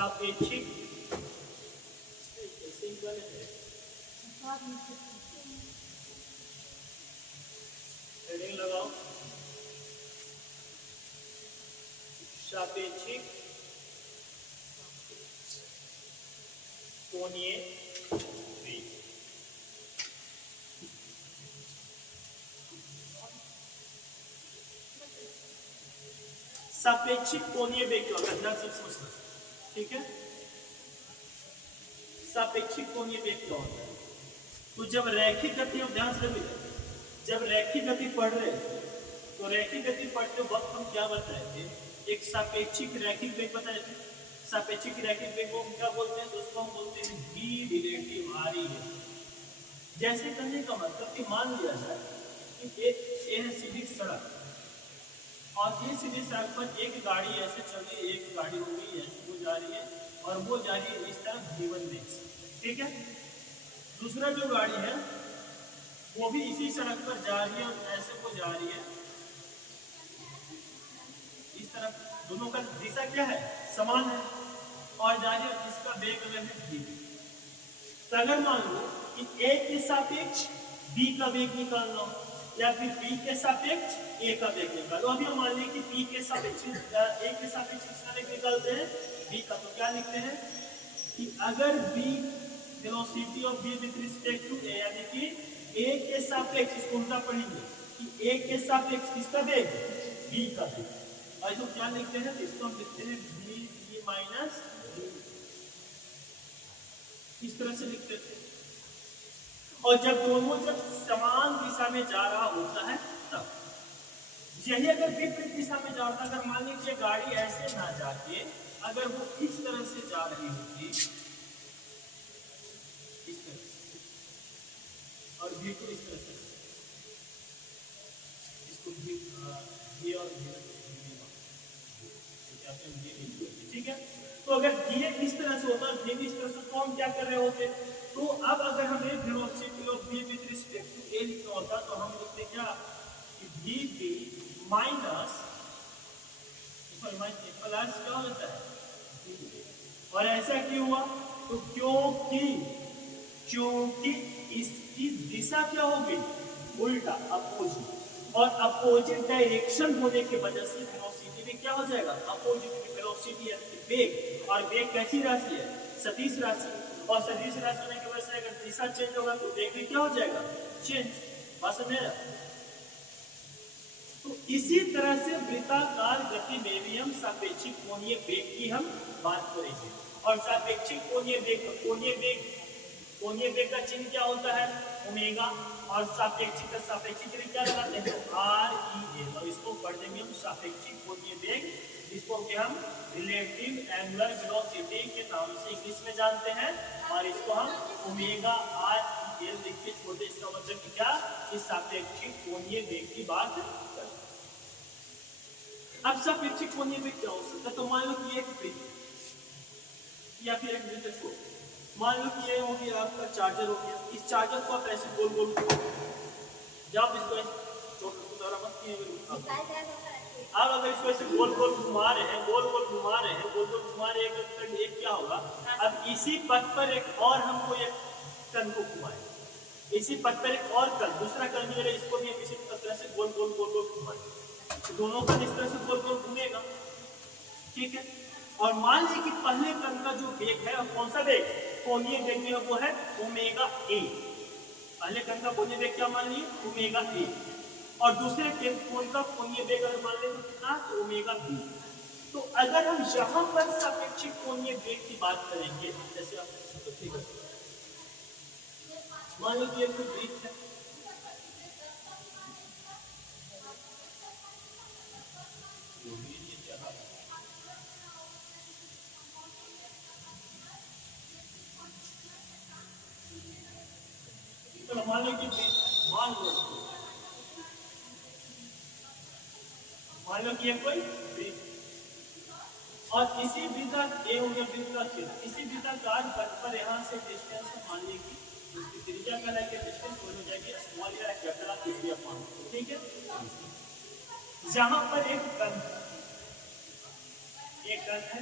सापेक्षिक हेडिंग लगाओ, सापेक्षिक कोणीय वेग। सापेक्षिक कोणीय वेग क्या होता है, ध्यान से समझना, ठीक है। सापेक्षिक कोणीय वेग क्या होता है? तो जब रैखिक गति, ध्यान से समझिए, जब रैखिक गति पढ़ रहे तो रैखिक गति पढ़ते वक्त हम क्या बताए थे, एक सापेक्षिक रैखिक वेग बताए थे। सापेक्षिक रैखिक वेग को क्या बोलते हैं दोस्तों, हम बोलते हैं v रिलेटिव r e है। जैसे करने का मतलब कि मान लिया जाए कि एक है सीधी सड़क और ये सीधी सड़क पर एक गाड़ी ऐसे चल रही है, एक गाड़ी हो गई ऐसे वो जा रही है और वो जा रही है इस तरफ v1 वेग से, ठीक है। दूसरा जो गाड़ी है वो भी इसी सड़क पर जा रही है और ऐसे वो जा रही है इस तरफ, दोनों का दिशा क्या है, समान है और जा रही है, इसका वेग अगर है v। तो अगर मान लो कि a के सापेक्ष b का वेग निकालना हो या फिर b के सापेक्ष a का वेग निकालो। अभी हम मान लें कि b के सापेक्ष a के सापेक्ष किसका वेग निकालते हैं, b का। तो क्या लिखते हैं कि अगर b velocity of b with respect to a, यानी कि a के सापेक्ष, इसको उल्टा पढ़ेंगे कि a के सापेक्ष किसका वेग, b का वेग। और इसको क्या लिखते हैं, इसको हम लिखते हैं v माइनस v, इस तरह से लिखते थे। और जब दोनों जब समान दिशा में जा रहा होता है तब, यही अगर विपरीत दिशा में जा रहा, अगर मान लीजिए गाड़ी ऐसे ना जाके अगर वो इस तरह से जा रही होती, इस तरह से, और v को इस तरह से, इसको v और ठीक है। तो अगर v इस तरह से होता, v इस तरह से, तो हम क्या कर रहे होते, तो अब अगर हमें velocity of v with respect to a लिखना होता तो हम लिखते क्या कि v माइनस प्लस क्या होता है, और ऐसा क्यों हुआ, तो क्योंकि इसकी दिशा क्या हो गई, उल्टा, अपोजिट, और अपोजिट डायरेक्शन होने की वजह से वेलोसिटी में क्या हो जाएगा, अपोजिट वेलोसिटी यानी वेग। और वेग कैसी राशि है, सदिश राशि, और सदिश राशि होने की वजह से अगर दिशा चेंज होगा तो वेग भी क्या हो जाएगा, चेंज। बात समझ रहे हैं? तो इसी तरह से वृत्ताकार गति में भी हम सापेक्षिक कोणीय वेग की हम बात करेंगे। और सापेक्षिक कोणीय वेग का चिन्ह क्या होता है, ओमेगा, और सापेक्षिक क्या लगाते हैं, आर ई एल, और इसको पढ़ देंगे हम सापेक्षिक कोणीय वेग, इसको हम रिलेटिव एंगुलर वेलोसिटी के नाम से इंग्लिश में जानते हैं, और इसको हम ओमेगा आर ई एल लिख के छोड़ते। इसका मतलब क्या, इस सापेक्षिक कोणीय वेग की बात करते। अब सापेक्षिक कोणीय वेग क्या हो सकता है, तो मान लो कि एक वृत्त या फिर एक वृत्त को, मान लो कि ये हो गया आपका चार्जर हो गया, इस चार्जर को आप ऐसे गोल गोल जब इसको अब अगर इसको ऐसे गोल गोल घुमा रहे हैं, गोल गोल घुमा रहे हैं, एक क्या होगा, अब इसी पथ पर एक और हमको एक कण को घुमाए, इसी पथ पर एक और कण, दूसरा कण भी जरा, इसको भी इसी तरह से गोल गोल गोल गोल घुमाए, दोनों कण इस तरह से गोल गोल घूमेगा, ठीक है। और मान लीजिए कि पहले कण का जो वेग है, कौन सा वेग, कोणीय वेग जो है वो है ओमेगा ए, पहले कण का कोणीय वेग क्या मान लीजिए, ओमेगा ए, और दूसरे कोण का कोणीय वेग अगर मान लें तो कितना, तो ओमेगा बी। तो अगर हम यहाँ पर सापेक्षिक कोणीय वेग की बात करेंगे, जैसे आप मान लो कि एक वृत्त है, मान लो कि मान लो कि ये कोई वृत्त, और इसी वृत्त ए हो गया वृत्त का चिन्ह, इसी वृत्ताकार पथ पर यहाँ से डिस्टेंस मान लीजिए कि इसकी त्रिज्या का लेके डिस्टेंस हो जाएगी स्मॉल या कैपिटल त्रिज्या मान, ठीक है। जहां पर एक कण है,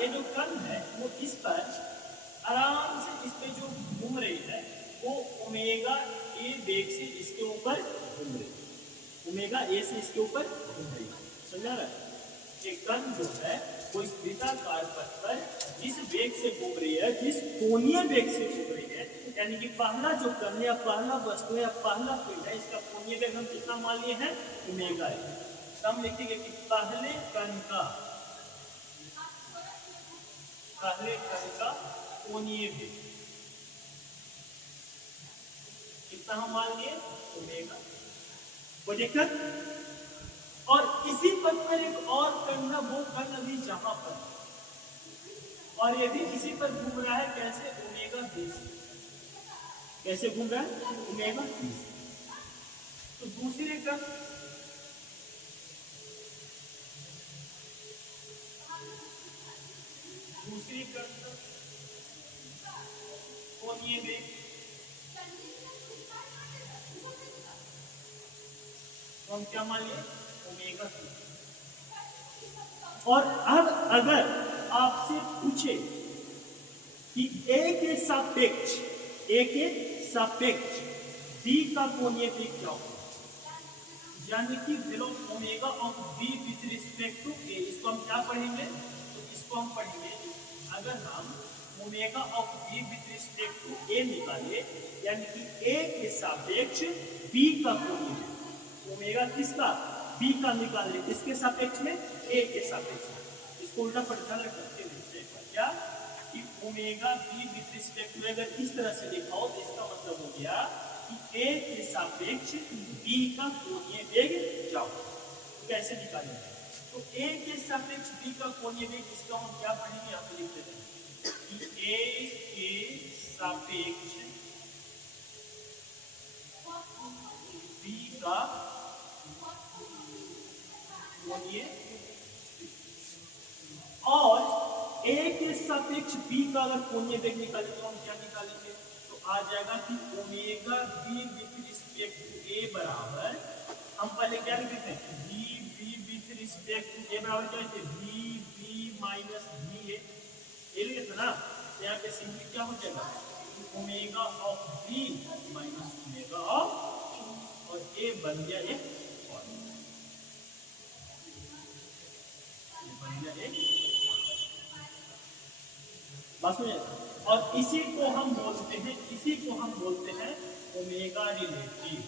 ये जो कण है वो इस पर आराम से इस पे जो घूम रही है वो ओमेगा ए वेग से इसके ऊपर घूम रही है, ओमेगा ए से इसके ऊपर घूम रही है। समझा रहा है? ये कण जो है वो इस वृत्ताकार पथ पर जिस वेग से घूम रही है, जिस कोणीय वेग से घूम रही है, यानी कि पहला जो कण या पहला वस्तु या पहला पिंड है, इसका कोणीय वेग हम कितना मान लिए हैं? ओमेगा है। तो हम लिखेंगे कि पहले कण का कोणीय वेग कितना हम मान लिए? ओमेगा। वो दिक्कत। और इसी पथ पर एक और कण है, वो कण अभी जहां पर, और ये भी इसी पर घूम रहा है। कैसे? ओमेगा बी से। कैसे घूम रहा है? ओमेगा बी से। तो दूसरे कण दूसरी कण कोणीय वेग तो हम क्या मान लिए? Omega B. और अब अगर आपसे पूछे कि ए के सापेक्ष बी का कोणीय वेग क्या होगा, यानी कि below omega of B with respect to A, इसको हम क्या पढ़ेंगे? तो इसको हम पढ़ेंगे, अगर हम omega of B with respect to A निकाले, यानी कि ए के सापेक्ष बी का कोणीय वेग, ओमेगा किसका? बी का निकाल रहे, किसके सापेक्ष में? ए के सापेक्ष में। इसको उल्टा पलटा करते हुए क्या कि omega B with respect to, अगर इस तरह से लिखा हो तो इसका मतलब हो गया कि ए के सापेक्ष बी का कोणीय वेग क्या हो। कैसे निकालेंगे? तो ए के सापेक्ष बी का कोणीय वेग, इसका हम क्या पढ़ेंगे? यहाँ पे लिख देते हैं कि ए के सापेक्ष बी का कोणीय, और ए के सापेक्ष बी का अगर कोणीय वेग निकालें तो हम क्या निकालेंगे? तो आ जाएगा कि omega B with respect to A बराबर, हम पहले क्या लिखते हैं? B with respect to A बराबर क्या लिखते हैं? बी माइनस बी ए, ये लिखे ना। यहाँ पे सिंपली क्या हो जाएगा? Omega of B minus omega of, और ए बन गया एक बस में। और इसी को हम बोलते हैं ओमेगा रिलेटिव।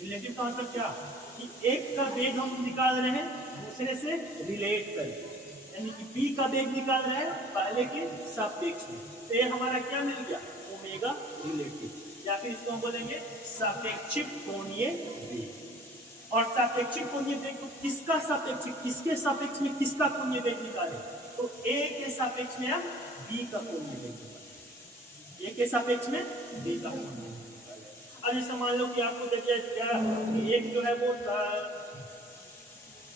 रिलेटिव का मतलब क्या? कि एक का वेग हम निकाल रहे हैं दूसरे से रिलेट करके, यानी कि बी का वेग निकाल रहे हैं पहले के सापेक्ष में, तो ये हमारा क्या मिल गया? ओमेगा रिलेटिव, या फिर इसको हम बोलेंगे सापेक्षिक कोणीय वेग। और सापेक्षिक कोणीय वेग को किसका सापेक्षिक, किसके सापेक्ष में किसका कोणीय वेग निकाले? तो ए के सापेक्ष में हम बी का कोणीय वेग निकाले, ए के सापेक्ष में बी का कोणीय वेग। अब जैसे मान लो कि आपको दे दिया कि एक जो है वो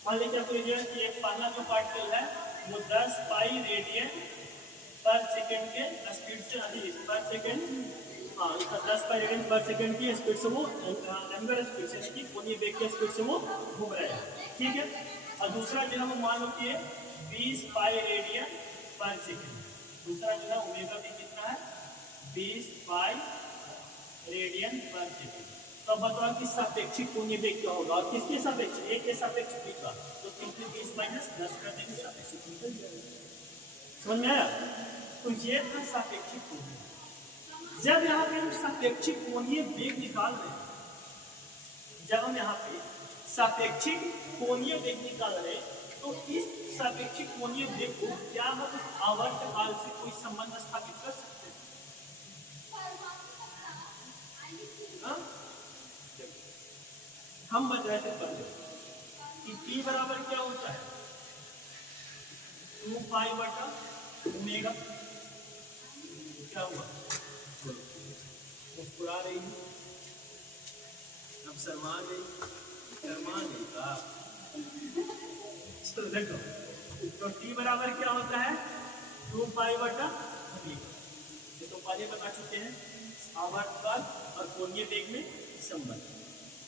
मान लीजिए आपको दिया कि एक पहला जो पार्टिकल है वो 10 पाई रेडियन पर सेकंड के स्पीड से अधिक पर सेकंड, हाँ 10 पाई रेडियन पर सेकंड की स्पीड से वो एंगुलर स्पीड से, यानी कोणीय वेग की स्पीड से वो घूम रहा है। ठीक है। और दूसरा जो है वो मान लो कि 20 पाई रेडियन पर सेकंड, दूसरा जो है ओमेगा भी कितना है? 20 पाई रेडियन पर सेकंड। तो बताओ कि सापेक्षिक कोणीय वेग क्या होगा, और किसके सापेक्ष? ए के सापेक्ष बी का, तो सिंपली 20 माइनस 10 कर देंगे, सापेक्षिक निकल जाएगा। समझ में आया? तो ये था सापेक्षिक कोणीय। जब यहाँ पे हम सापेक्षिक कोणीय वेग निकाल रहे हैं, जब हम यहाँ पे सापेक्षिक कोणीय वेग निकाल रहे हैं, तो इस सापेक्षिक कोणीय वेग को क्या हम आवर्त काल से कोई संबंध स्थापित कर सकते हैं? हम बताए थे पहले कि P बराबर क्या होता है? 2 पाई बटा ओमेगा। क्या हुआ? मुस्कुरा रही हूँ, अब शर्मा गई का। तो देखो, तो T बराबर क्या होता है? 2 पाई बटा ओमेगा। ये तो पहले बता चुके हैं, आवर्तकाल और कोणीय वेग में संबंध।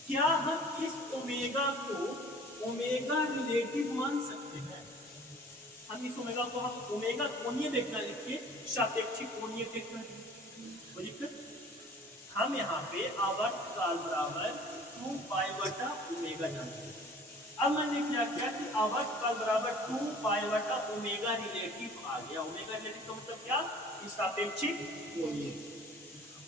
क्या हम इस ओमेगा को ओमेगा रिलेटिव मान सकते हैं? हम इस ओमेगा को हम ओमेगा कोणीय वेग लिख के सापेक्षिक कोणीय वेग कोई दिक्कत। हम यहाँ पे आवर्त काल बराबर 2 पाई बटा ओमेगा जानते हैं। अब मैंने क्या किया कि आवर्त काल बराबर 2 पाई बटा ओमेगा रिलेटिव आ गया। ओमेगा रिलेटिव का मतलब क्या, सापेक्षिक कोणीय।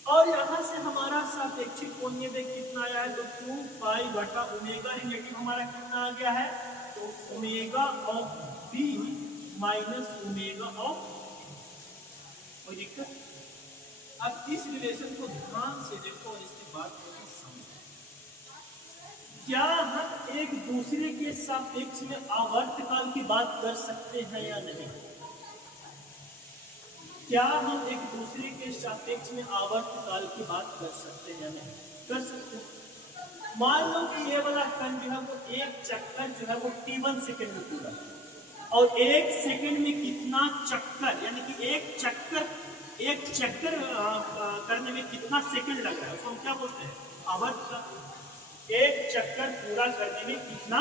और यहाँ से हमारा सापेक्षिक कोणीय वेग कितना आया है, तो 2 पाई बटा ओमेगा रिलेटिव हमारा कितना आ गया है, तो omega of B minus omega of. कोई दिक्कत। अब इस रिलेशन को ध्यान से देखो, इसकी बात को समझो। क्या हम एक दूसरे के सापेक्ष में आवर्तकाल की बात कर सकते हैं या नहीं? क्या हम एक दूसरे के सापेक्ष में आवर्तकाल की बात कर सकते हैं या नहीं? कर सकते हैं। मान लो कि ये वाला कण जो है वो एक चक्कर जो है वो t1 सेकेंड में पूरा, और एक सेकेंड में कितना चक्कर, यानी कि एक चक्कर करने में कितना सेकेंड लग रहा है, उसको हम क्या बोलते हैं, आवर्तकाल। एक चक्कर पूरा करने में कितना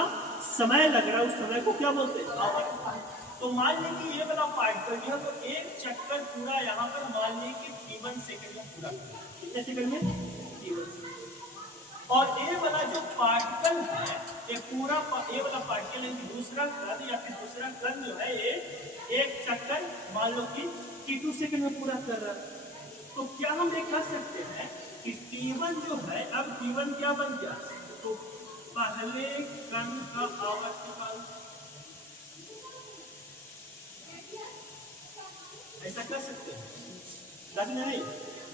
समय लग रहा है, उस समय को क्या बोलते हैं, आवर्तकाल। तो मान लीजिए ये वाला पार्टिकल जो है तो एक चक्कर पूरा यहाँ पर मान लीजिए कि t1 सेकेंड में पूरा, कितने सेकेंड में, t1 सेकेंड। और ये वाला जो पार्टिकल है, ये पूरा ये वाला पार्टिकल है, दूसरा कण या फिर दूसरा कण जो है ये एक चक्कर मान लो कि t2 सेकेंड में पूरा कर रहा है। तो क्या हम ये कह सकते हैं कि t1 जो है, अब t1 क्या बन गया, तो पहले कण का आवर्तकाल। ऐसा कर सकते हैं नहीं?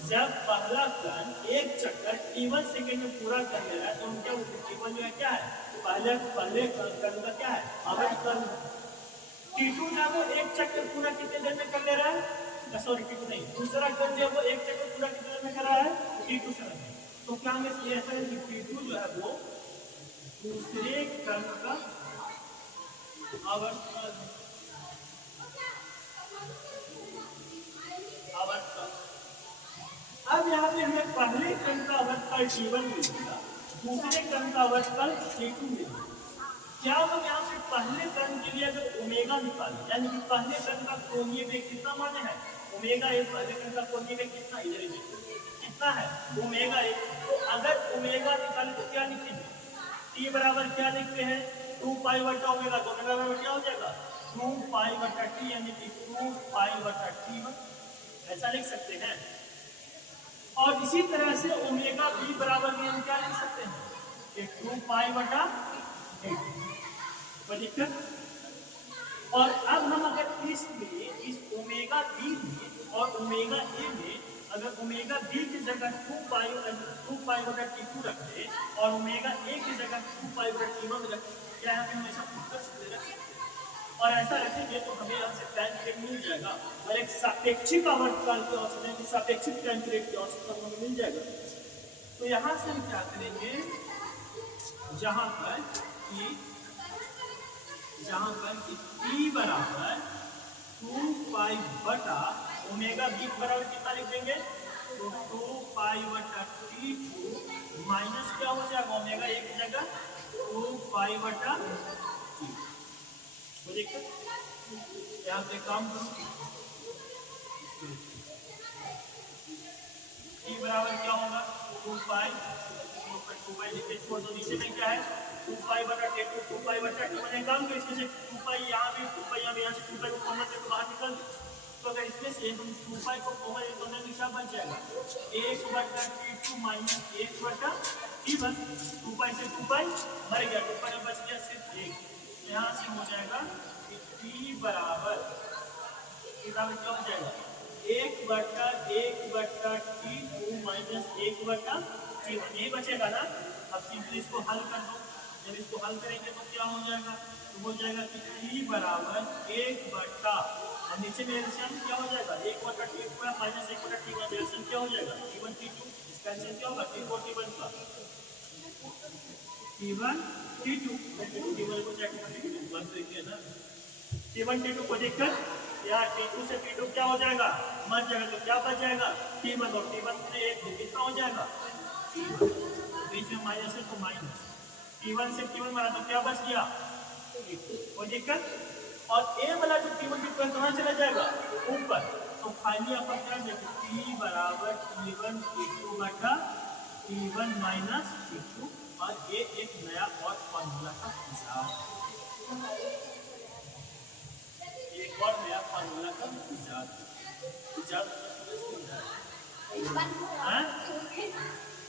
जब पहला कण एक चक्कर t1 सेकेंड में पूरा कर ले रहा है तो हम क्या बोलते हैं, t1 जो है क्या है, पहले कण का क्या है, आवर्तकाल। t2 जो है वो एक चक्कर पूरा कितने देर में कर ले रहा है, सॉरी t2 नहीं, दूसरा कण जो है वो एक चक्कर पूरा कितने देर में कर रहा है, t2 सेकेंड में। तो क्या हमें ये ऐसा है कि t2 जो है वो दूसरे कण का आवर्तकाल है। अब यहाँ पे हमें पहले कण का आवर्तकाल t1 मिल गया, दूसरे कण का आवर्तकाल t2 मिल गया। क्या हम यहाँ पे पहले कण के लिए अगर ओमेगा निकालें, यानी कि पहले कण का कोणीय वेग कितना माने है, ओमेगा एक, पहले कण का कोणीय वेग कितना, इधर कितना है, ओमेगा एक। तो अगर ओमेगा निकाले तो क्या लिखेंगे, t बराबर क्या लिखते हैं, 2 पाई बटा ओमेगा, तो ओमेगा बराबर क्या हो जाएगा, 2 पाई बटा t, यानी कि 2 पाई बटा t1, ऐसा लिख सकते हैं। और इसी तरह से ओमेगा बी बराबर में हम क्या लिख सकते हैं, 2 पाई बटा 8। कोई दिक्कत। और अब हम अगर इस ओमेगा बी में और ओमेगा ए में अगर ओमेगा बी की जगह 2 पाई बटा t2 रखते और ओमेगा ए की जगह 2 पाई बटा t1 रखते, क्या यहाँ पे हमेशा कर सकते हैं। और ऐसा रखेंगे तो हमें यहाँ से टाइम पीरियड मिल जाएगा, और एक सापेक्षिक आवर्तकाल की औसत, सापेक्षिक टाइम पीरियड की औसत हमें मिल जाएगा। तो यहाँ से हम क्या करेंगे, जहाँ पर t बराबर 2 पाई बटा ओमेगा बी बराबर कितना लिख देंगे, तो 2 पाई बटा t2 माइनस क्या हो जाएगा, ओमेगा एक की जगह 2 पाई बटा t। यहाँ पे काम करो, t बराबर क्या होगा, 2 पाई नीचे छोड़ दो, नीचे में क्या है 2 पाई बटा t2, 2 पाई बटा t। मैंने काम करो, इसमें से 2 पाई यहाँ भी, 2 पाई यहाँ से 2 पाई को कॉमन लेकर बाहर निकल। तो अगर इसमें से हम 2 पाई को कॉमन निकालने में क्या बच जाएगा, 1 बटा t2 माइनस 1 बटा t1। 2 पाई से 2 पाई मर गया, 2 पाई बच गया सिर्फ 1। यहाँ से हो जाएगा कि t बराबर क्या हो जाएगा, 1 बटा t2 माइनस 1 बटा t1, यही बचेगा ना। अब सिंपली इसको हल कर दो, जब इसको हल करेंगे तो क्या हो जाएगा, तो हो जाएगा कि t बराबर 1 बटा, और नीचे में एलसीएम क्या हो जाएगा, 1 बटा t2 माइनस 1 बटा t1, एलसीएम क्या हो जाएगा, t1 t2, इसका एलसीएम क्या होगा, t4 t1 का, t1 t2 t1 को चेक करके वन तो एक है ना, t1 t2 को देखकर यहाँ t2 से t2 क्या हो जाएगा, मर जाएगा, तो क्या बच जाएगा, t1, और t1 से एक कितना हो जाएगा, बीच में माइनस है तो माइनस, t1 से t1 मारा तो क्या बच गया, कोई दिक्कत। और ए वाला जो T1 T2 कहाँ चला जाएगा ऊपर। तो फाइनली अपन क्या देखें T बराबर T1 T2 बटा T1 माइनस T2 और ये एक नया और फॉर्मूला का इजाद, एक और नया फॉर्मूला का इजाद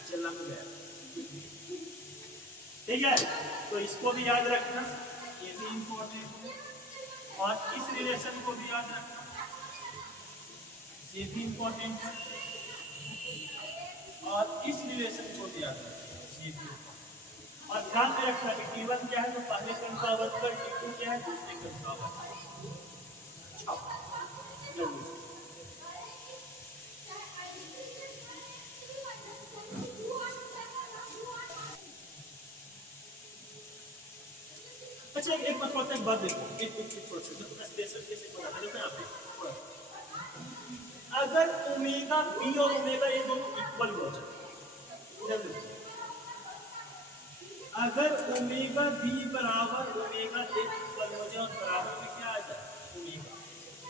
चलम गया। ठीक है, तो इसको भी याद रखना, ये भी इम्पोर्टेंट है। और इस रिलेशन को भी याद रखना, ये भी इम्पोर्टेंट है। और इस रिलेशन को भी याद रखना, ये भी। और ध्यान में रखना कि T1 क्या है तो पहले क्रम का अवकल, T2 क्या है दूसरे क्रम का अवकल। अच्छा एक बात थोड़ा सा बात देखो, एक प्रोसेस स्पेशल कैसे बता देखो यहाँ पे। अगर ओमेगा बी और ओमेगा ए दोनों इक्वल हो जाए, अगर ओमेगा बी बराबर ओमेगा ए इक्वल हो जाए और बराबर में क्या आ जाए ओमेगा,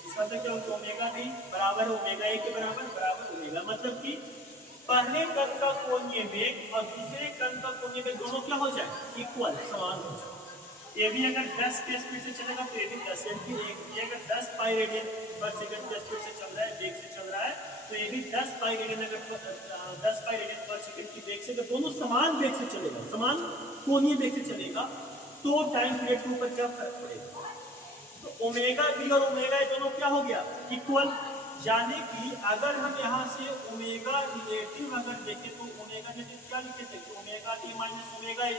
इसका मतलब क्या होगा ओमेगा बी बराबर ओमेगा ए के बराबर ओमेगा, मतलब कि पहले कण का कोणीय वेग और दूसरे कण का कोणीय वेग दोनों क्या हो जाए इक्वल, समान हो जाए। ये भी अगर 10 के स्पीड से चलेगा तो ये भी 10, ये अगर 10 पाई रेडियन पर सेकंड के स्पीड से चल रहा है, वेग से चल रहा है, तो ये भी 10 पाई रेडियन अगर 10 पाई रेडियन पर सेकंड की वेग से, अगर दोनों समान वेग से चलेगा, समान कोणीय वेग से चलेगा, तो टाइम पीरियड के ऊपर क्या फर्क पड़ेगा। तो ओमेगा बी और ओमेगा ए दोनों क्या हो गया इक्वल, यानी कि अगर हम यहाँ से ओमेगा रिलेटिव अगर देखें तो ओमेगा रिलेटिव क्या लिखे थे omega T minus omega A,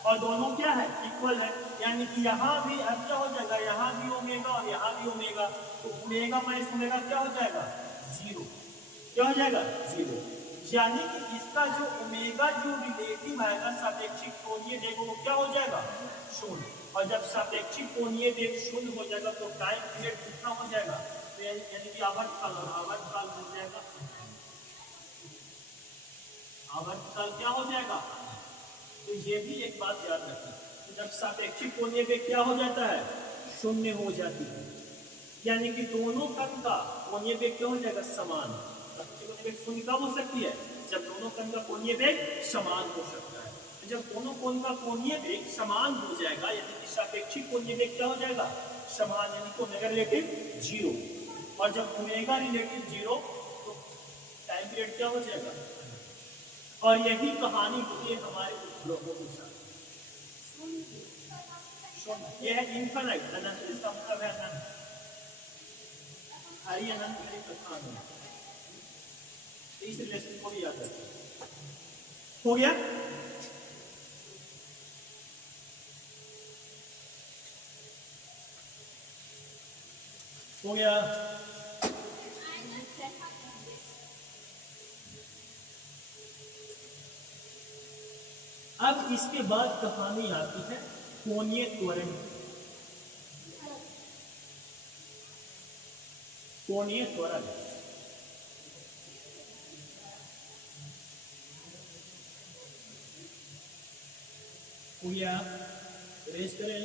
और दोनों क्या है इक्वल है, यानी कि यहाँ भी अब क्या हो जाएगा, यहाँ भी ओमेगा और यहाँ भी ओमेगा, तो ओमेगा माइनस ओमेगा क्या हो जाएगा जीरो, क्या हो जाएगा जीरो। यानी कि इसका जो ओमेगा जो रिलेटिव आएगा सापेक्षिक कोणीय वेग वो क्या हो जाएगा शून्य, और जब सापेक्षिक कोणीय वेग शून्य हो जाएगा तो टाइम पीरियड कितना हो जाएगा, यानी कि आवर्तकाल हो जाएगा, आवर्तकाल क्या हो जाएगा। तो ये भी एक बात याद रखना, तो जब सापेक्षिक कोणीय वेग क्या हो जाता है शून्य हो जाती है, यानी कि दोनों कण का कोणीय वेग क्या हो जाएगा समान। सापेक्षिक कोणीय वेग शून्य कब हो सकती है जब दोनों कण का कोणीय वेग समान हो सकता है। तो जब दोनों कण का कोणीय वेग समान हो जाएगा, यानी कि सापेक्षिक कोणीय वेग क्या हो जाएगा समान, यानी कि ओमेगा रिलेटिव जीरो, और जब ओमेगा रिलेटिव जीरो तो टाइम पीरियड क्या हो जाएगा। और यही कहानी होती है हमारे ग्रहों के साथ, ये है इनफाइनाइट अनंत, इसका मतलब है अनंत, हरि अनंत हरि कथा अनंत। इस रिलेशन को भी याद रखिए। हो गया, हो गया। अब इसके बाद कहानी आती है कोणीय त्वरण, कोणीय त्वरण। भैया रेज करें,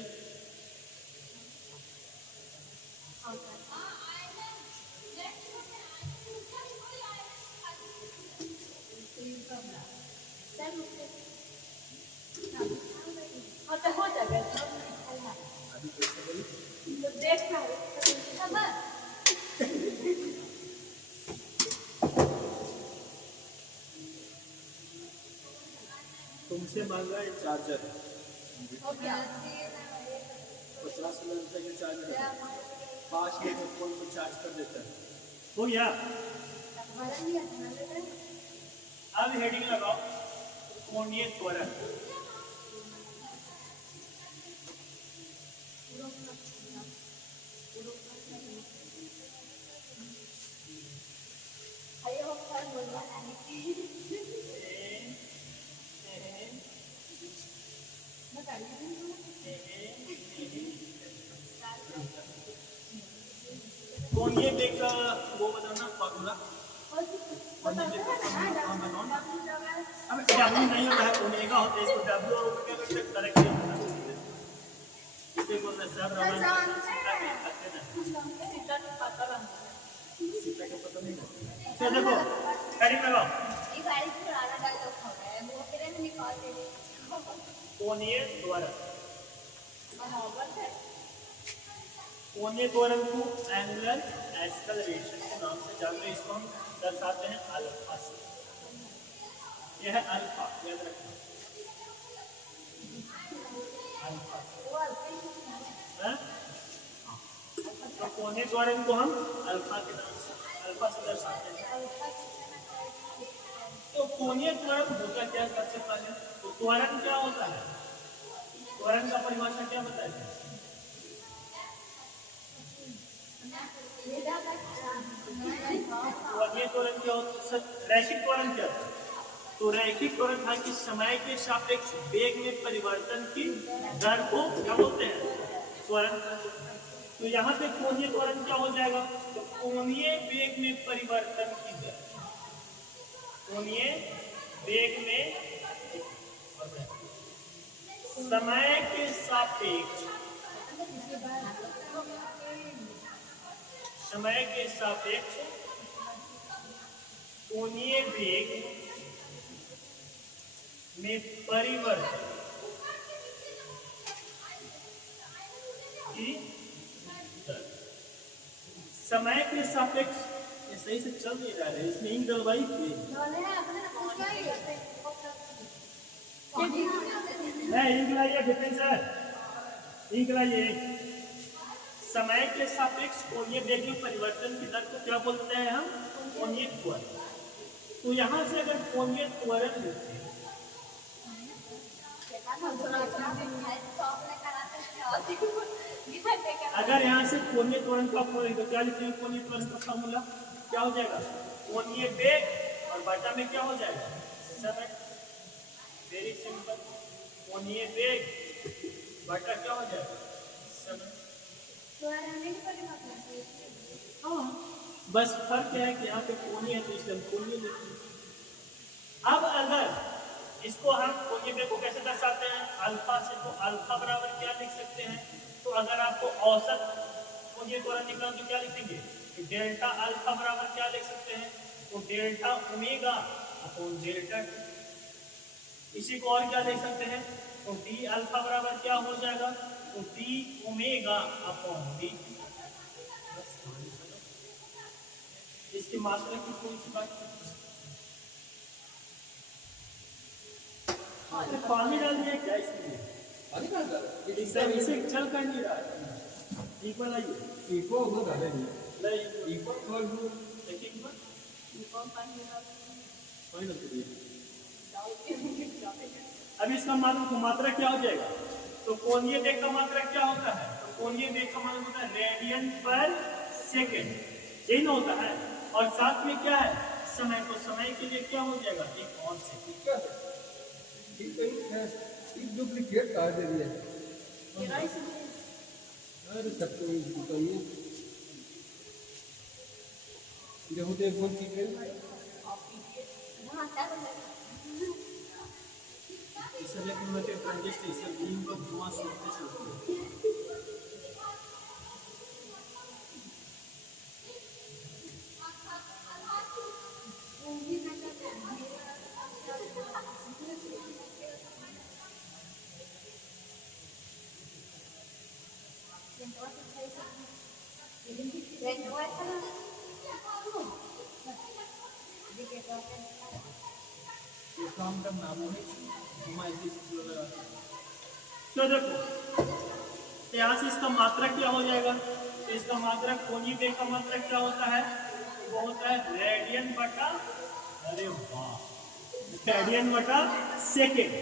तुमसे मांग रहा है चार्जर, 50 रुपए का चार्जर 5 मिनट में फोन को चार्ज कर देता है। हो गया, अब हेडिंग लगाओ कोणीय त्वरण। कोणीय वेग का वो बताना फॉर्मूला, कोणीय वेग का फॉर्मूला अब W नहीं होता है ओमेगा होता है, इसको W और ओमेगा का करेक्ट होता है, इसके से बोल रहे सर रवान सीता का पता नहीं। तो देखो कड़ी में लगाओ कोणीय त्वरण। कोणीय त्वरण को एंगुलर एक्सेलरेशन के नाम से जानते हैं। इसको हम दर्शाते हैं अल्फा से। यह है अल्फा, याद रखना अल्फा। तो कोणीय त्वरण को हम अल्फा के नाम से अल्फा से दर्शाते हैं। तो कोणीय त्वरण होता क्या सबसे पहले? तो त्वरण क्या होता है? त्वरण का परिभाषा क्या बताते हैं? कोणीय त्वरण क्या होता है? रैखिक त्वरण क्या होता है? तो रैखिक त्वरण था कि समय के सापेक्ष वेग में परिवर्तन की दर को क्या बोलते हैं? त्वरण। तो यहाँ पे कोणीय त्वरण क्या हो जाएगा? तो कोणीय वेग में परिवर्तन की दर, कोणीय वेग में समय के सापेक्ष कोणीय वेग में परिवर्तन की दर। समय के सापेक्ष ये सही से चल नहीं रहा है, इसमें इंक डलवाई थी। इंक लाइए डिफेंसर, इंक लाइए। समय के सापेक्ष कोणीय वेग में परिवर्तन की दर को क्या बोलते हैं हम? कोणीय त्वरण। तो यहाँ से अगर कोणीय त्वरण लिखते हैं, अगर यहाँ से कोणीय त्वरण का फॉर्मूला तो क्या लिखेंगे? कोणीय त्वरण का फॉर्मूला क्या हो जाएगा? कोणीय वेग और बटा में क्या हो जाएगा? समय। वेरी सिंपल, कोणीय वेग बटा क्या हो जाएगा? समय। हाँ, बस फर्क क्या है कि यहाँ पे कोणीय है तो इसलिए कोणीय लिखते हैं। अब अगर इसको हम कोणीय वेग को कैसे दर्शाते हैं? अल्फा से। तो अल्फा बराबर क्या लिख सकते हैं? तो अगर आपको औसत कोणीय त्वरण निकालना तो क्या लिखेंगे? डेल्टा अल्फा बराबर क्या लिख सकते हैं? तो delta omega upon delta T. इसी को और क्या लिख सकते हैं? तो डी अल्फा बराबर क्या हो जाएगा? तो डी ओमेगा अपॉन डी। इसकी मात्रा की कोई सी बात पानी डाल दिया क्या इसमें? पानी डाल दिया इसे चल कर नहीं रहा है। इक्वल आइए, इक्वल होगा डाले नहीं इक्वल कर दो। देखिए इक्वल पानी डाल दिया। अब इसका मात्रा क्या हो जाएगा? तो कोणीय वेग का मात्रा क्या होता है? तो कोणीय वेग का मात्रा होता है रेडियन पर सेकेंड, यही ना होता है। और साथ में क्या है? समय। तो समय के लिए क्या हो जाएगा? एक और सेकेंड। डुप्लीकेट कर दे दिया अरे सबको बताइए देखो तो एक बोल की इसलिए कि मैं कंजेस्ट इसे बीम को घुमा सकते हैं। काम करना तो देखो यहाँ से इसका मात्रा क्या हो जाएगा? तो इसका मात्रा कोणीय वेग का मात्रा क्या होता है? वो होता है रेडियन बटा, अरे वाह, रेडियन बटा सेकेंड।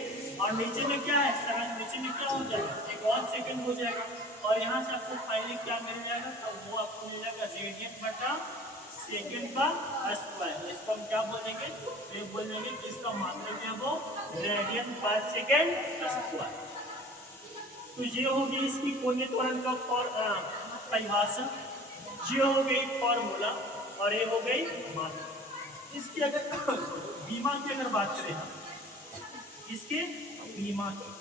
और नीचे में क्या है? नीचे में क्या हो जाएगा? एक और सेकेंड हो जाएगा। और यहाँ से आपको फाइनली क्या मिल जाएगा? तो वो आपको मिल जाएगा रेडियन बटा सेकेंड का स्क्वायर। इसको हम क्या बोलेंगे? ये बोलेंगे कि इसका मात्रा क्या है? वो रेडियन पर सेकेंड स्क्वायर। तो ये हो गई इसकी कोणीय त्वरण का परिभाषा, ये हो गई फॉर्मूला और ये हो गई मात्रा। इसकी अगर बीमा की अगर बात करें हम, इसके बीमा की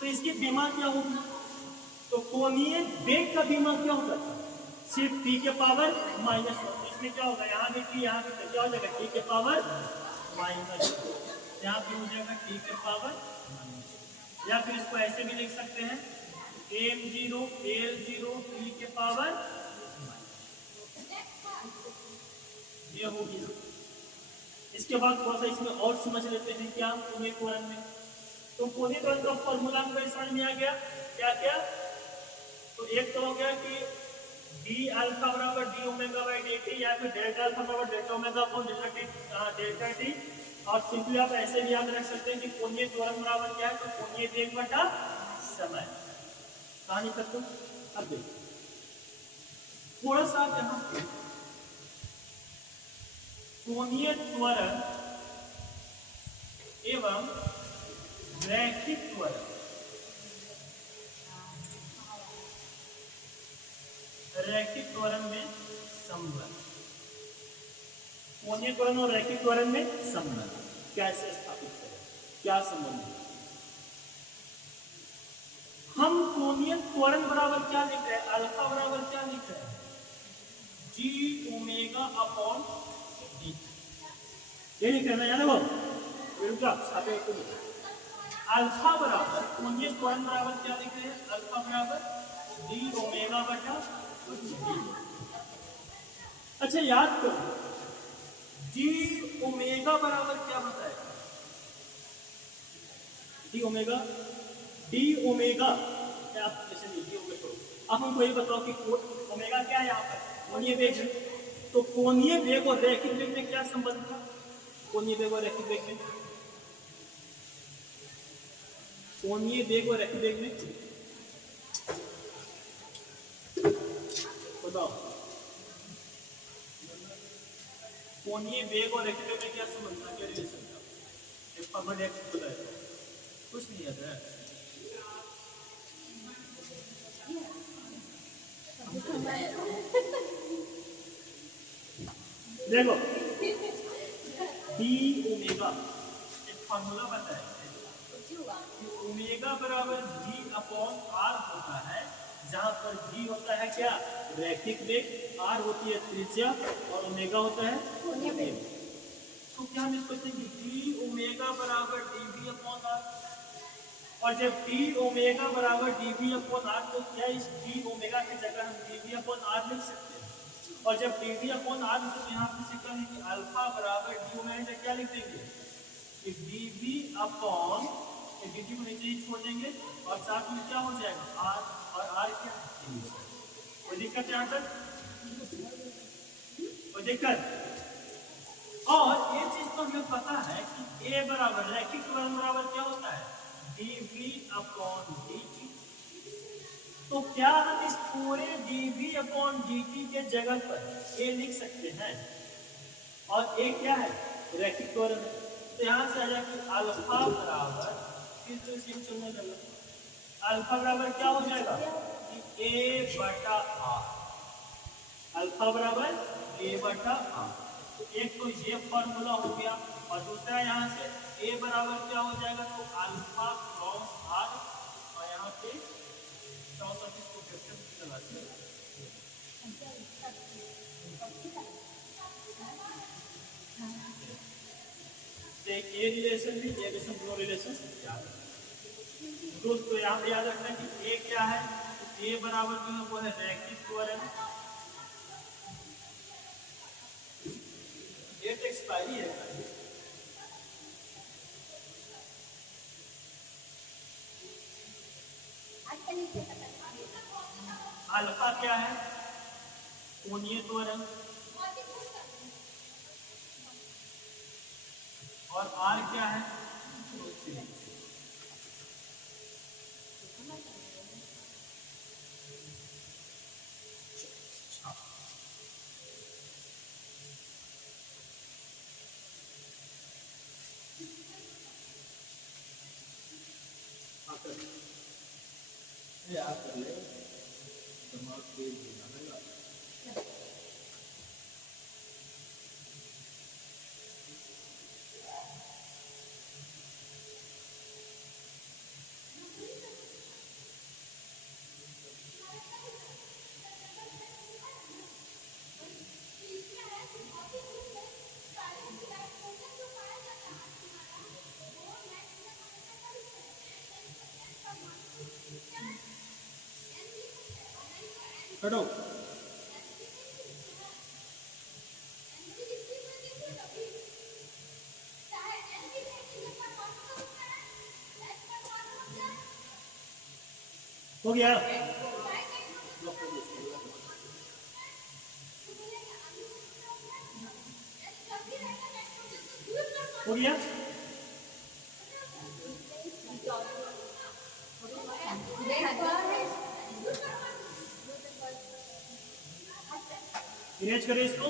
तो इसकी बीमा क्या होगी? तो कोणीय वेग का बीमा क्या होगा? सिर्फ t के पावर -1। इसमें क्या होगा? यहाँ भी t, यहाँ भी क्या हो जाएगा? t के पावर -2। यहाँ पे हो जाएगा t के पावर -2। या फिर इसको ऐसे भी लिख सकते हैं m0 L0 t के पावर, ये हो गया। इसके बाद थोड़ा सा इसमें और समझ लेते हैं क्या कोणीय त्वरण में। तो कोणीय त्वरण का फॉर्मूला हमको समझ में आ गया। क्या क्या? तो एक तो हो गया कि डी अल्फा बराबर D omega by D T, या फिर डेल्टा अल्फा बराबर delta omega upon delta T. और सिंपली आप ऐसे भी याद रख सकते हैं कि कोणीय त्वरण बराबर क्या है? तो कोणीय वेग बटा समय। कहानी तक तो अब देखो थोड़ा सा यहाँ पे कोणीय त्वरण एवं रैखिक त्वरण, रैखिक त्वरण में संबंध, कोणीय त्वरण और रैखिक त्वरण में संबंध कैसे स्थापित करें, क्या संबंध है? हम कोणीय त्वरण बराबर क्या लिख रहे हैं? अल्फा बराबर क्या लिख रहे हैं? जी ओमेगा अपॉन डी। ये लिख रहे हैं, याद है वो? अल्फा बराबर कोणीय त्वरण बराबर क्या लिख रहे हैं? अल्फा बराबर डी ओमेगा बटा डी। अच्छा याद करो, डी ओमेगा बराबर क्या होता है? डी ओमेगा, डी ओमेगा आप जैसे डी ओमेगा करो। अब हमको ये बताओ कि ओमेगा क्या है यहाँ पर? कोणीय वेग है। तो कोणीय वेग और रैखिक वेग में क्या संबंध था? कोणीय वेग और रैखिक वेग में, कोणीय वेग और रैखिक वेग में बताओ, कोणीय वेग और रैखिक वेग में क्या संबंध था, क्या रिलेशन था? एक परमानेंट बताया कुछ नहीं आता है। देखो डी ओमेगा एक फॉर्मूला बताया कि ओमेगा बराबर जी अपॉन आर होता है, जहां पर जी होता है क्या? रैखिक वेग, आर होती है त्रिज्या और ओमेगा होता है कोणीय वेग। तो क्या हम इसको लिखेंगे डी ओमेगा बराबर डीवी अपॉन आर। और जब डी ओमेगा बराबर डीवी अपॉन आर, तो क्या इस डी ओमेगा की जगह हम डीवी अपॉन आर लिख सकते हैं? और जब डीवी अपॉन आर लिखते हैं, यहाँ पे सिक्का है कि अल्फा बराबर डी ओमेगा, क्या लिख देंगे कि डीवी अपॉन, डीवी को नीचे ही छोड़ देंगे और साथ में क्या हो जाएगा? आर, और आर क्या? कोई दिक्कत यहाँ तक? कोई दिक्कत? और ये चीज तो हमें पता है कि ए बराबर रैखिक त्वरण बराबर क्या होता है? dv upon dt। तो क्या हम इस पूरे dv अपॉन dt के जगह पर a लिख सकते हैं? और a क्या है? रैखिक त्वरण है। तो यहां से आ जाए कि अल्फा बराबर, फिर तो इसे चलने लगा, अल्फा बराबर क्या हो जाएगा कि a बटा r। अल्फा बराबर a बटा r। तो एक तो ये फॉर्मूला हो गया, और दूसरा यहाँ से a बराबर क्या हो जाएगा? तो अल्फा क्रॉस r, और यहाँ पे लगा ए रिलेशन भी, ये रिलेशन, दो रिलेशन याद रखना दोस्तों। यहाँ पे याद रखना कि ए क्या है? तो ए बराबर जो है वो है रैखिक त्वरण। डेट एक्सपायरी है। अल्फा क्या है? कोणीय त्वरण। और आर क्या है? याद कर ले, दिमाग तेज होना लगा। हटो। हो गया। हो गया। इरेज करें इसको।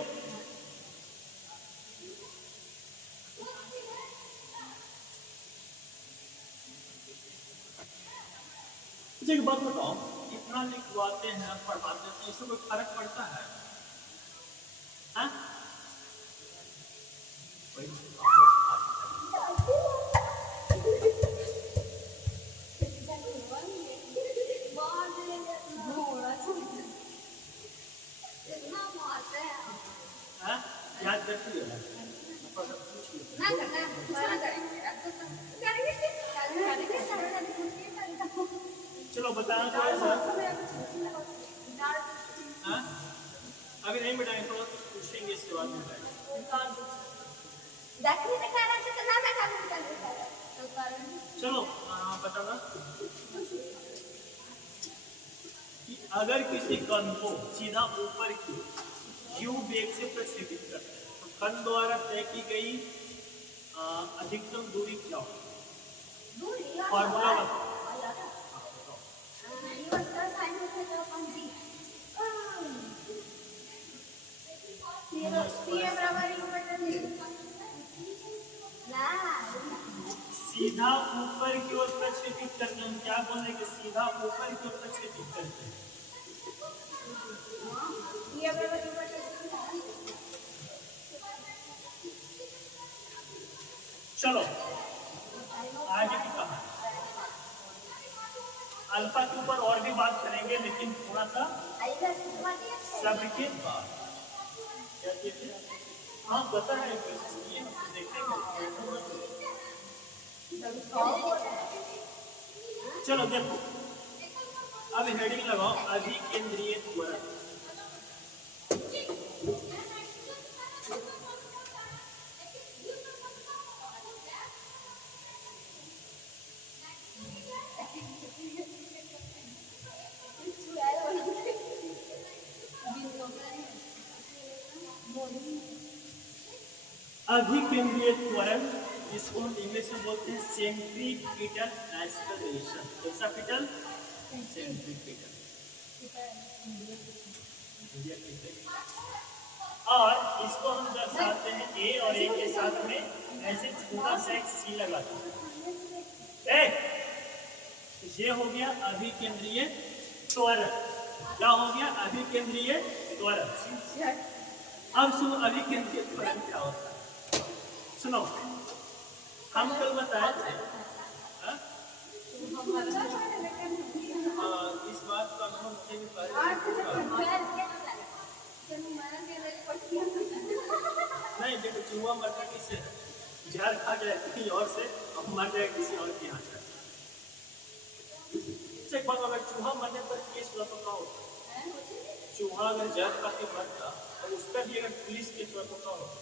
मुझे एक बात बताओ, इतना लिखवाते हैं पढ़वाते हैं, इससे कोई फर्क पड़ता है? हाँ? हाँ? याद करती हो ना? चलो बताना थोड़ा सा। हाँ? अभी नहीं बताएंगे, थोड़ा पूछेंगे इसके बाद बताएंगे। चलो बताना कि अगर किसी कण को सीधा ऊपर की u वेग से प्रक्षेपित करते हैं तो कण द्वारा तय की गई अधिकतम दूरी क्या होगी? फॉर्मूला बताओ। सीधा ऊपर की ओर प्रक्षेपित करते हैं, क्या बोलेंगे? सीधा ऊपर की ओर प्रक्षेपित करते हैं। चलो आगे की कहानी। अल्फा के ऊपर और भी बात करेंगे, लेकिन थोड़ा सा सबके बाद। हाँ पता है, देखेंगे। चलो देखो, अब हेडिंग लगाओ, अभिकेंद्रीय त्वरण। अभिकेंद्रीय त्वरण, जिसको हम इंग्लिश में बोलते हैं सेंट्रीपिटल एक्सेलरेशन। कैसा पिटल? सेंट्रीपिटल। और इसको हम दर्शाते हैं ए, और ए के साथ में ऐसे छोटा सा एक सी लगाते हैं। ये हो गया अभिकेंद्रीय त्वरण। क्या हो गया? अभिकेंद्रीय त्वरण। अब सुनो, अभिकेंद्रीय त्वरण क्या होता है? सुनो, हम कल बताए थे इस बात का अनुभव मुझे भी नहीं। देखो, चूहा मरना किसे है? जहर खा जाए कहीं और से और मर जाए किसी और के यहाँ से। अगर चूहा मरने पर केस हुआ तो क्या होता? चूहा अगर जहर खा के मरता और उस पर भी अगर पुलिस केस हुआ तो क्या होता?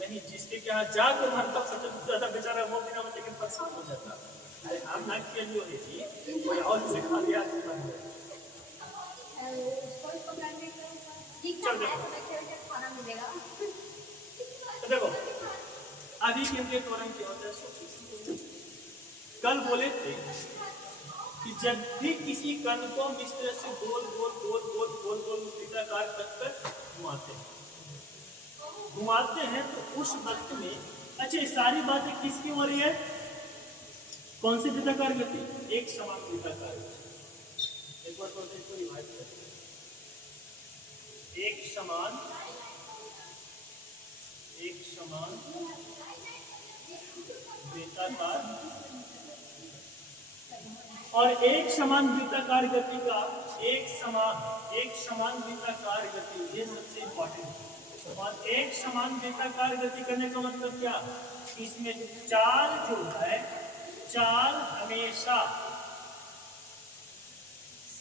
नहीं, जिसके यहाँ जाकर मरता सबसे ज्यादा बेचारा वो बिना बच्चे के परेशान हो जाता। अरे हम ना के लिए होती थी, कोई और से खा लिया तो देखो, अभिकेंद्रीय त्वरण क्या होता है? कल बोले थे कि जब भी किसी कण को हम इस तरह से गोल गोल गोल गोल गोल गोल वृत्ताकार पथ पर घुमाते हैं तो उस वक्त में, अच्छा, सारी बातें किसकी हो रही है? कौन सी वृत्ताकार गति? एक समान वृत्ताकार। एक बार तो देखो, रिवाइज करें। एक समान वृत्ताकार और एक समान वृत्ताकार गति का एक समान वृत्ताकार गति, ये सबसे इंपॉर्टेंट है। और एक समान वृत्ताकार गति करने का मतलब क्या? इसमें चाल जो है, चाल हमेशा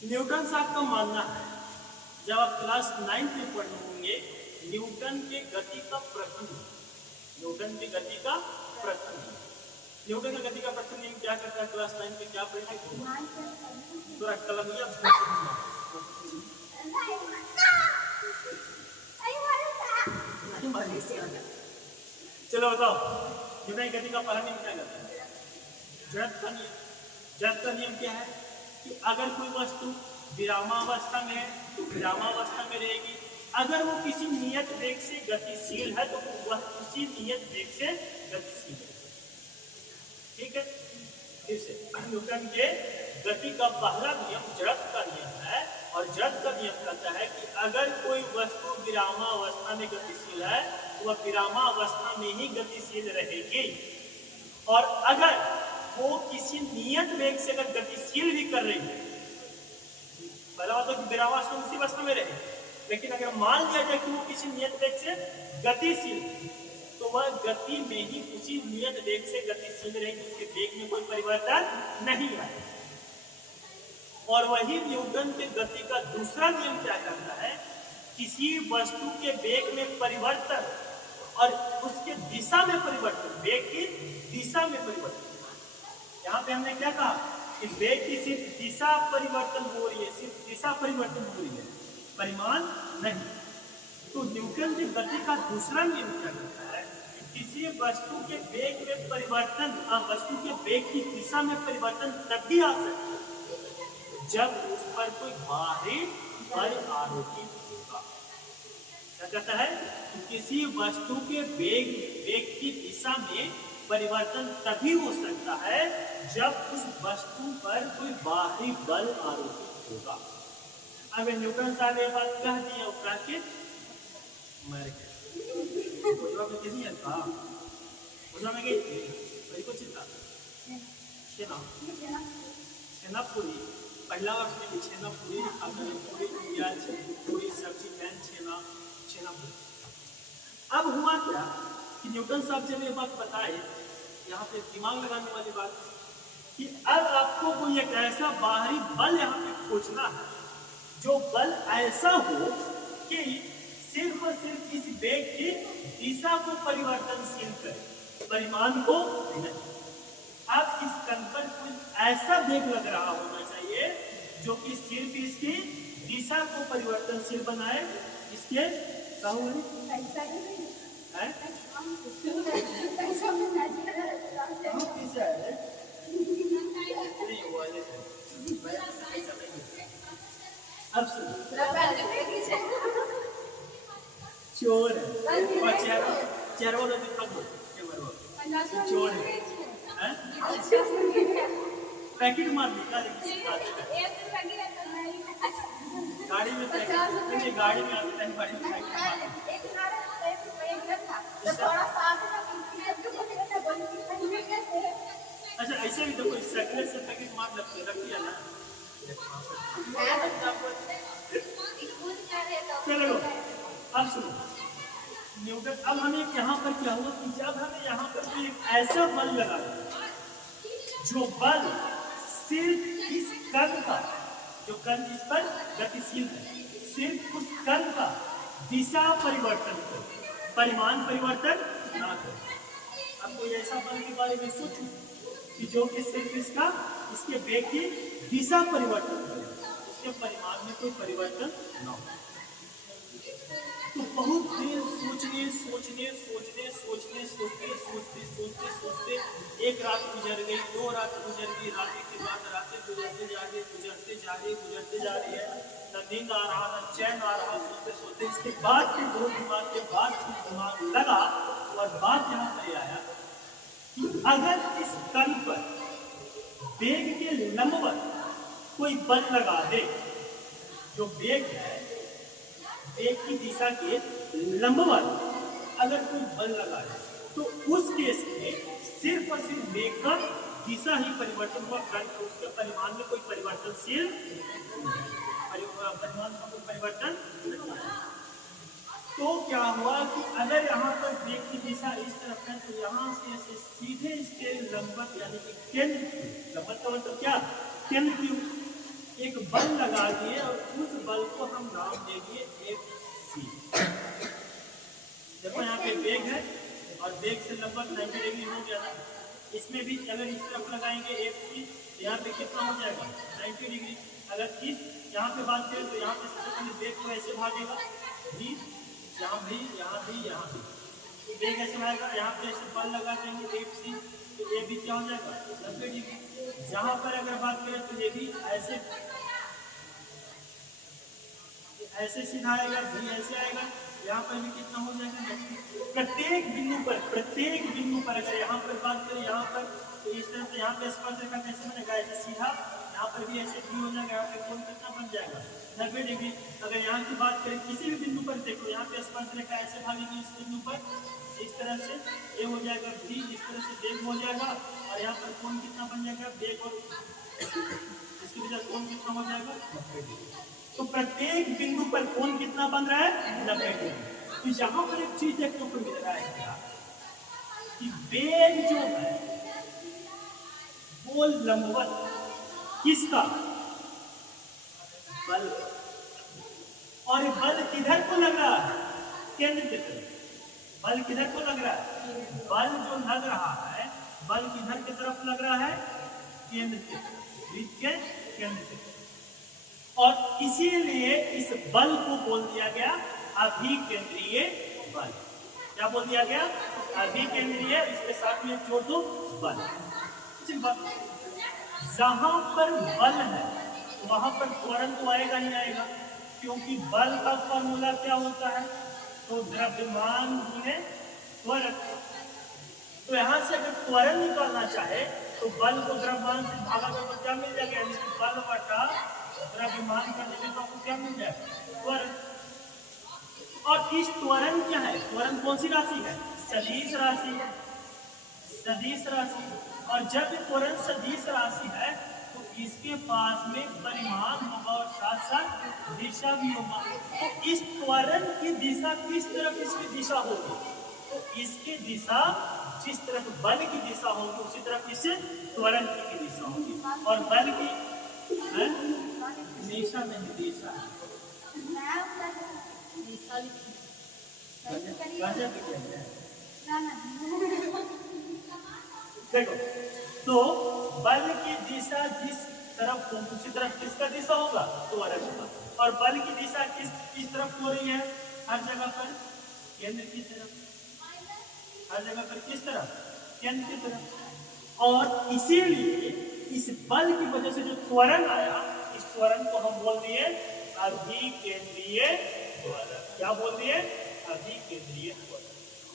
न्यूटन साहब का मानना है, जब आप क्लास 9 में पढ़े होंगे, न्यूटन के गति का प्रथम नियम, न्यूटन की गति का प्रथम नियम, न्यूटन की गति का प्रथम नियम क्या करता है? क्लास 9 में क्या पढ़े थे? थोड़ा कलमिया चलो बताओ, न्यूटन की गति का पहला नियम क्या करता है? जड़त्व का नियम। जड़त्व का नियम क्या है कि अगर कोई वस्तु विरामावस्था में है तो विरामावस्था में रहेगी, अगर वो किसी नियत वेग से गतिशील है तो वह उसी नियत वेग से गतिशील है। ठीक है, फिर से न्यूटन के गति का पहला नियम जड़त्व का नियम है, और जड़त्व का नियम कहता है कि अगर कोई वस्तु विरामावस्था में गतिशील है तो वह विरामावस्था में ही गतिशील रहेगी, और अगर वो किसी नियत वेग से अगर गतिशील भी कर रही है, पहला बात तो विरामावस्था उसी अवस्था में रहे, लेकिन अगर मान लिया जाए कि वो किसी नियत वेग से गतिशील, तो वह गति में ही उसी नियत वेग से गतिशील रहेगी, उसके वेग में कोई परिवर्तन नहीं आएगा। और वही न्यूटन के गति का दूसरा नियम क्या करता है? किसी वस्तु के वेग में परिवर्तन और उसके दिशा में परिवर्तन, वेग की दिशा में परिवर्तन। यहाँ पे हमने क्या कहा कि वेग की सिर्फ दिशा परिवर्तन हो रही है, सिर्फ दिशा परिवर्तन हो रही है, परिमाण नहीं। तो न्यूटन की गति का दूसरा नियम क्या करता है? किसी वस्तु के वेग में परिवर्तन, वस्तु के वेग की दिशा में परिवर्तन तब भी आ सकता है जब उस पर कोई बाहरी बल आरोपित होगा। क्या कहता है कि किसी वस्तु के वेग की दिशा में परिवर्तन तभी हो सकता है जब उस वस्तु पर कोई बाहरी बल आरोपित होगा। अब न्यूटन साहब ने बात कह दिया, कह के मर गए। छेना पूरी पहला वर्ष में भी छेना पूरी पूरी सब्जी छेना पूरी। अब हुआ क्या कि न्यूटन साहब जब ये बात बताए, यहाँ पे दिमाग लगाने वाली बात कि अब आपको कोई एक ऐसा बाहरी बल यहाँ पे खोजना है जो बल ऐसा हो कि सिर्फ और सिर्फ इस वेग की दिशा को परिवर्तनशील करे, परिमाण को नहीं। अब इस कण पर कुछ ऐसा वेग लग रहा होना चाहिए जो कि सिर्फ इसकी दिशा को परिवर्तनशील बनाए। इसके अब चोर है, चेहरा चोर है, पैकेट मार देगा गाड़ी में, गाड़ी में आते हैं, गाड़ी में अच्छा ऐसे भी देखो, सर्कुलर से पैकेट मार रखती है ना। चलो अब सुनो न्यूटन, अब हमें यहाँ पर क्या हुआ कि जब हमें यहाँ पर एक ऐसा बल लगा जो बल सिर्फ इस कण का, जो कण इस पर गतिशील है, सिर्फ उस कण का दिशा परिवर्तन करे, परिमाण परिवर्तन ना करे। अब कोई ऐसा बल के बारे में सोचो कि जो कि सिर्फ इसके वेग की दिशा परिवर्तन करे, उसके परिमाण में कोई परिवर्तन ना हो। तो बहुत देर सोचते एक रात गुजर गई, 2 रात गुजर गई, रात के बाद रातें गुजरते जा रही है, न नींद आ रहा, न चैन आ रहा, सोचते इसके बाद फिर दिमाग लगा, और बात यहाँ पर आया कि अगर इस कण पर वेग के लंबवत कोई बल लगा दे, जो वेग है वेग की दिशा के लंबवत अगर कोई बल लगाए तो उस केस में सिर्फ और सिर्फ वेग का दिशा ही परिवर्तन हुआ, उसके परिमाण में कोई परिवर्तनशील परिमाण में कोई परिवर्तन नहीं। तो क्या हुआ कि अगर यहाँ पर वेग की दिशा इस तरफ है तो यहाँ से ऐसे सीधे इसके लंबवत यानी कि केंद्र, लंबवत का मतलब क्या, केंद्र की एक बल लगा दिए और उस बल को हम नाम दे दिए FC। देखो यहाँ पे वेग है और वेग से लगभग 90 डिग्री हो गया था। इसमें भी अगर इस तरफ लगाएंगे FC तो यहाँ पे कितना हो जाएगा 90 डिग्री। अगर इस यहाँ पे बात करें तो यहाँ पे सबसे पहले वेग को ऐसे भागेगा भी, यहाँ भी, यहाँ भी, यहाँ भी वेग ऐसे भागेगा। यहाँ पे ऐसे बल लगा देंगे FC तो ये भी क्या हो जाएगा 90 डिग्री। यहाँ पर अगर बात करें तो ये भी ऐसे सीधा आएगा, भी ऐसे आएगा। यहाँ पर भी कितना हो जाएगा प्रत्येक बिंदु पर अगर यहाँ पर बात करें यहाँ पर तो इस तरह से यहाँ पे स्पर्श रेखा कैसे बनेगा ऐसे सीधा, यहाँ पर भी ऐसे भी हो जाएगा। यहाँ पे कोण कितना बन जाएगा 90 डिग्री। अगर यहाँ की बात करें किसी भी बिंदु पर देखो यहाँ पे स्पर्श रेखा ऐसे भागेगी इस बिंदु पर इस तरह से ये हो जाएगा भी, इस तरह से वेग हो जाएगा और यहाँ पर कोण कितना बन जाएगा वेग और इसकी वजह कोण कितना हो जाएगा 90 डिग्री। तो प्रत्येक बिंदु पर कोण कितना बन रहा है 90 डिग्री। तो यहाँ पर एक चीज देखने को मिल रहा है क्या कि वेग जो है वो लंबवत किसका बल, और ये बल किधर को लग रहा है केंद्र की तरफ। बल किधर को लग रहा है, बल जो लग रहा है बल किधर की तरफ लग रहा है केंद्र की तरफ, वृत्त के केंद्र की तरफ। और इसीलिए इस बल को बोल दिया गया अभिकेंद्रीय बल। क्या बोल दिया गया अभिकेंद्रीय, इसके साथ में जोड़ दो बल। जहां पर बल है वहां पर त्वरण तो आएगा ही आएगा, क्योंकि बल का फॉर्मूला क्या होता है तो द्रव्यमान गुणे त्वरण। तो यहाँ से अगर त्वरण निकालना चाहे तो बल को द्रव्यमान से भागा कर तो क्या मिल जाएगा, यानी कि बल बटा द्रव्यमान करने में तो आपको क्या मिल जाएगा त्वरण। और इस त्वरण क्या है, त्वरण कौन सी राशि है सदिश राशि है, सदिश राशि। और जब त्वरण सदिश राशि है तो इसके पास में परिमाण होगा और साथ साथ दिशा भी होगा। तो इस त्वरण की दिशा किस तरफ इसकी दिशा होगी, तो इसकी दिशा जिस तरफ बल की दिशा होगी उसी तरफ इस त्वरण की दिशा होगी। और बल की दिशा नहीं दिशा देखो, तो बल की दिशा जिस तरफ हो उसी तरफ किसका दिशा होगा त्वरण होगा। और बल की दिशा किस तरफ हो रही है हर जगह पर केंद्र की तरफ, हर जगह पर किस तरफ केंद्र की तरफ। और इसीलिए इस बल की वजह से जो त्वरण आया इस त्वरण को हम बोल दिए अभिकेंद्रीय त्वरण। क्या बोल दिए अभिकेंद्रीय त्वरण।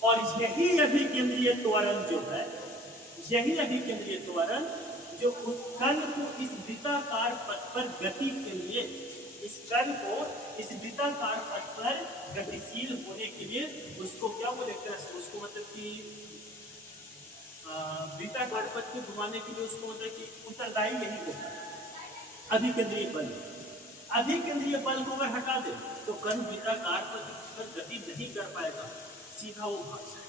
और यही अभिकेंद्रीय त्वरण जो है, यही अभिकेंद्रीय त्वरण जो उस कण को इस वृत्ताकार पथ पर गति के लिए, इस कण को इस वृत्ताकार पथ पर गतिशील होने के लिए उसको क्या बोलेंगे, उसको मतलब कि वृत्ताकार पथ को घुमाने के लिए उसको मतलब कि उत्तरदायी यही होता है अभिकेंद्रीय बल। अभिकेंद्रीय बल को अगर हटा दे तो कण वृत्ताकार पथ पर गति नहीं कर पाएगा, सीधा वो भाग जाएगा।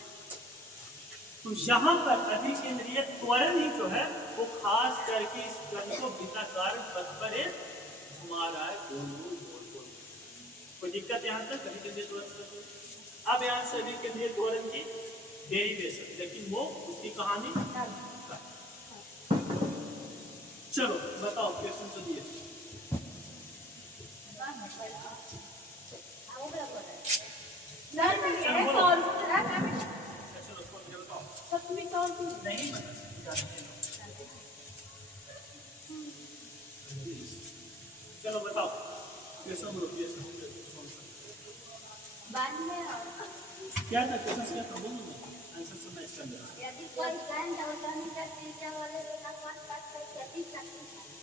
तो यहाँ पर अभिकेंद्रीय त्वरण ही जो है वो खास करके इस कण को वृत्ताकार पथ पर घुमा रहा है गोल गोल गोल गोल। कोई दिक्कत यहाँ तक अभिकेंद्रीय त्वरण से? अब यहाँ से अभिकेंद्रीय त्वरण की डेरिवेशन, लेकिन वो उसकी कहानी चलो बताओ क्वेश्चन सुनिए। नहीं चलो बताओ क्वेश्चन बोलो। क्या था क्वेश्चन, क्या था बोलो ना, आंसर सुनना इसका अंदर।